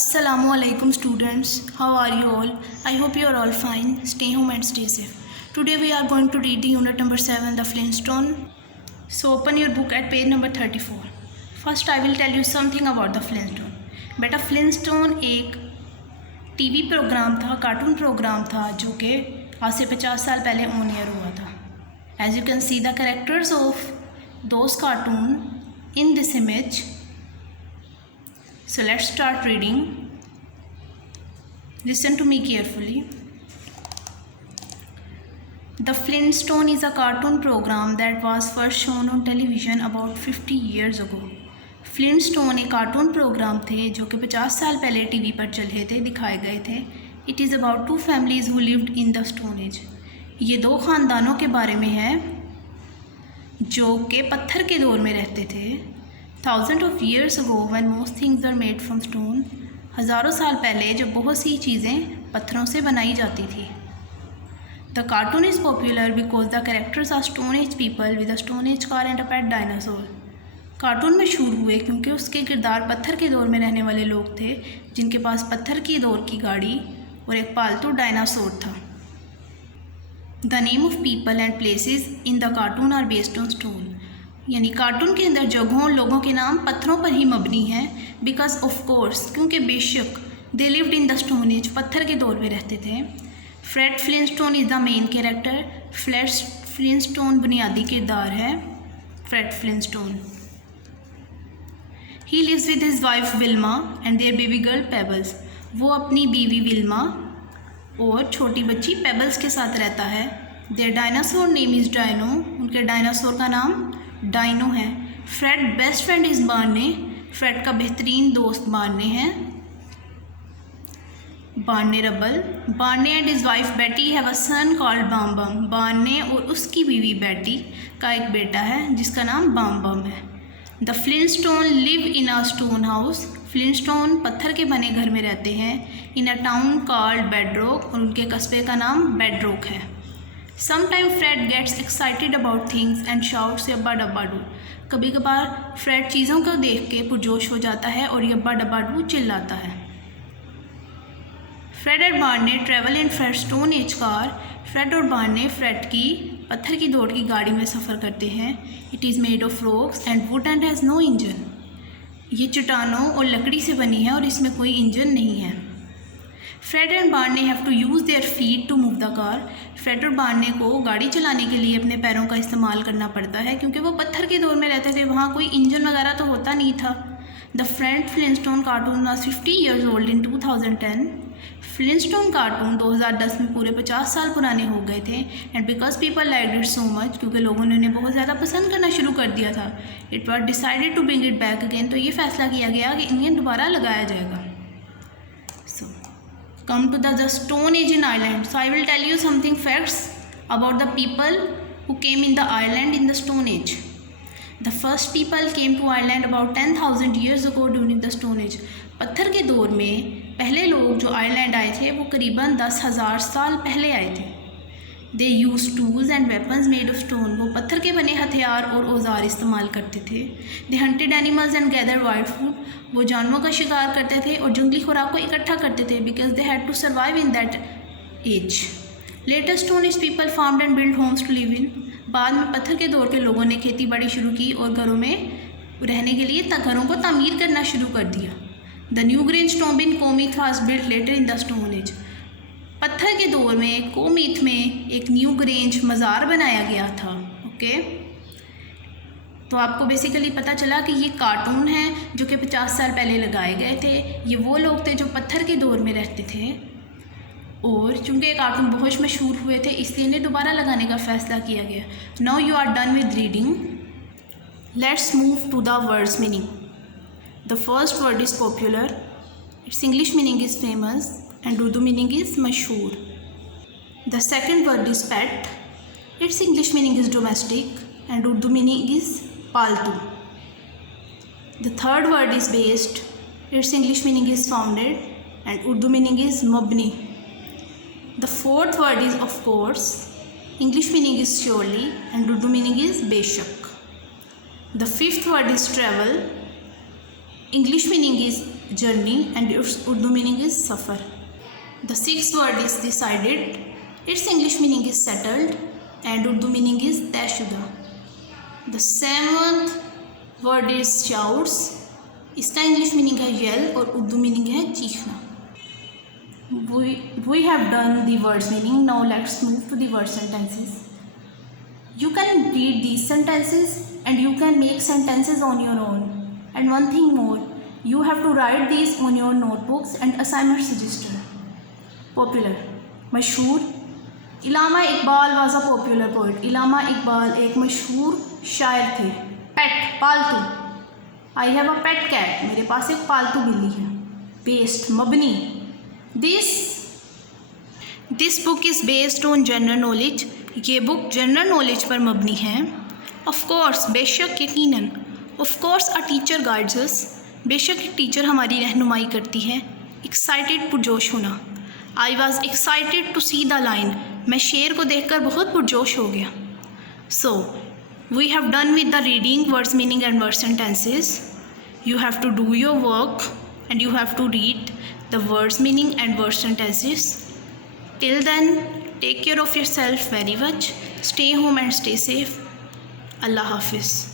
Assalamualaikum students, how are you all? I hope you are all fine. Stay home and stay safe. Today we are going to read the unit number 7, the Flintstone. So open your book at page number 34. First I will tell you something about the Flintstone. बेटा Flintstone एक TV programme था, cartoon programme था जो कि आज से 50 साल पहले ऑन एयर हुआ था. As you can see the characters of those cartoon in this image. So let's start reading. Listen to me carefully. The Flintstone is a cartoon program that was first shown on television about 50 years ago. Flintstone एक cartoon programme थे जो कि 50 साल पहले TV पर चले थे, दिखाए गए थे. It is about two families who lived in the Stone Age. ये दो ख़ानदानों के बारे में है जो कि पत्थर के दौर में रहते थे. Thousands of years ago when most things are made from stone, हज़ारों साल पहले जब बहुत सी चीज़ें पत्थरों से बनाई जाती थी. The cartoon is popular because the characters are Stone Age people with a Stone Age car and a pet dinosaur. Cartoon मशहूर हुए क्योंकि उसके किरदार पत्थर के दौर में रहने वाले लोग थे जिनके पास पत्थर की दौर की गाड़ी और एक पालतू डायनासोर था. The name of people and places in the cartoon are based on stone. यानी कार्टून के अंदर जगहों और लोगों के नाम पत्थरों पर ही मबनी हैं. बिकॉज ऑफ कोर्स, क्योंकि बेशक they lived in the stone age, पत्थर के दौर में रहते थे. Fred Flintstone is the main character. Fred Flintstone बुनियादी किरदार है. Fred Flintstone. He lives with his wife Wilma and their baby girl Pebbles. वो अपनी बीवी विल्मा और छोटी बच्ची पेबल्स के साथ रहता है. Their dinosaur name is Dino. उनके डायनासोर का नाम डाइनो है. Fred best friend is Barney. Fred का बेहतरीन दोस्त बार्ने है. Barney Rubble. Barney and his wife Betty have a son called Bamm Bamm. Barney और उसकी बीवी बेटी का एक बेटा है जिसका नाम बाम बम है. The Flintstone live in a stone house. Flintstone पत्थर के बने घर में रहते हैं. इन अ टाउन कॉल्ड बेडरॉक. और उनके कस्बे का नाम बेडरॉक है. Sometimes Fred gets excited about things and shouts यब्बा डब्बा डू. कभी कभार फ्रेड चीज़ों को देख के पुरजोश हो जाता है और यब्बा डब्बा डू चिल्लाता है. फ्रेड और Barney travel in Fred stone age car. Fred और बार्ने फ्रेड की पत्थर की दौड़ की गाड़ी में सफ़र करते हैं. It is made of rocks and wood and has no engine. ये चट्टानों और लकड़ी से बनी है और इसमें कोई इंजन नहीं है. Fred and Barney have to use their feet to move the car. Fred और बार्ने को गाड़ी चलाने के लिए अपने पैरों का इस्तेमाल करना पड़ता है क्योंकि वो पत्थर के दौर में रहते थे. वहाँ कोई इंजन वगैरह तो होता नहीं था. The Fred Flintstone cartoon was 50 years old in 2010. Flintstone cartoon 2010 में पूरे 50 साल पुराने हो गए थे. And because people like it so much, क्योंकि लोगों ने उन्हें बहुत ज़्यादा पसंद करना शुरू कर दिया था. It was decided to bring it back again. तो ये फैसला किया गया कि इन्हें दोबारा लगाया जाएगा. Come to the Stone Age in Ireland. So I will tell you something facts about the people who came in the Ireland in the Stone Age. The first people came to Ireland about 10,000 years ago during the Stone Age. पत्थर के दौर में पहले लोग जो Ireland आए थे वो करीबन 10,000 साल पहले आए थे. They used tools and weapons made of stone. वो पत्थर के बने हथियार और औजार इस्तेमाल करते थे. They hunted animals and gathered wild food. वो जानवरों का शिकार करते थे और जंगली खुराक को इकट्ठा करते थे because they had to survive in that age. Later Stone Age people farmed and built homes to live in. बाद में पत्थर के दौर के लोगों ने खेती बाड़ी शुरू की और घरों में रहने के लिए घरों को तामीर करना शुरू कर दिया. The Newgrange tomb in Comith was built later in the Stone Age. पत्थर के दौर में कोमीथ में एक न्यू ग्रेंज मज़ार बनाया गया था. ओके, तो आपको बेसिकली पता चला कि ये कार्टून हैं जो कि 50 साल पहले लगाए गए थे. ये वो लोग थे जो पत्थर के दौर में रहते थे और चूँकि ये कार्टून बहुत मशहूर हुए थे इसलिए इन्हें दोबारा लगाने का फ़ैसला किया गया. Now you are done with reading. Let's move to the words meaning. The first word is popular. Its English meaning is famous and Urdu meaning is mashhoor. The second word is pet. Its English meaning is domestic and Urdu meaning is paltu. The third word is based. Its English meaning is founded and Urdu meaning is mabni. The fourth word is of course. English meaning is surely and Urdu meaning is beshak. The fifth word is travel. English meaning is journey, and its Urdu meaning is safar. The sixth word is decided. Its English meaning is settled, and Urdu meaning is tayshuda. The seventh word is shouts. इसका English meaning है L और Urdu meaning है चीखना. We have done the words meaning. Now let's move to the word sentences. You can read these sentences and you can make sentences on your own. And one thing more, you have to write these on your notebooks and assignments register. Popular, मशहूर. इलामा Iqbal was a popular poet. इलामा इकबाल एक मशहूर शायर थे. Pet, पालतू. I have a pet cat. मेरे पास एक पालतू बिल्ली है. Based, मबनी. This book is based on general knowledge. ये बुक जनरल नॉलेज पर मबनी है. Of course, बेशक, यकीनन. Of course, a teacher guides us. बेशक एक टीचर हमारी रहनुमाई करती है. Excited, पुरजोश होना. I was excited to see the lion. मैं शेर को देखकर बहुत पुरजोश हो गया. So, we have done with the reading, words meaning and word sentences. You have to do your work and you have to read the words meaning and word sentences. Till then, take care of yourself very much. Stay home and stay safe. Allah Hafiz.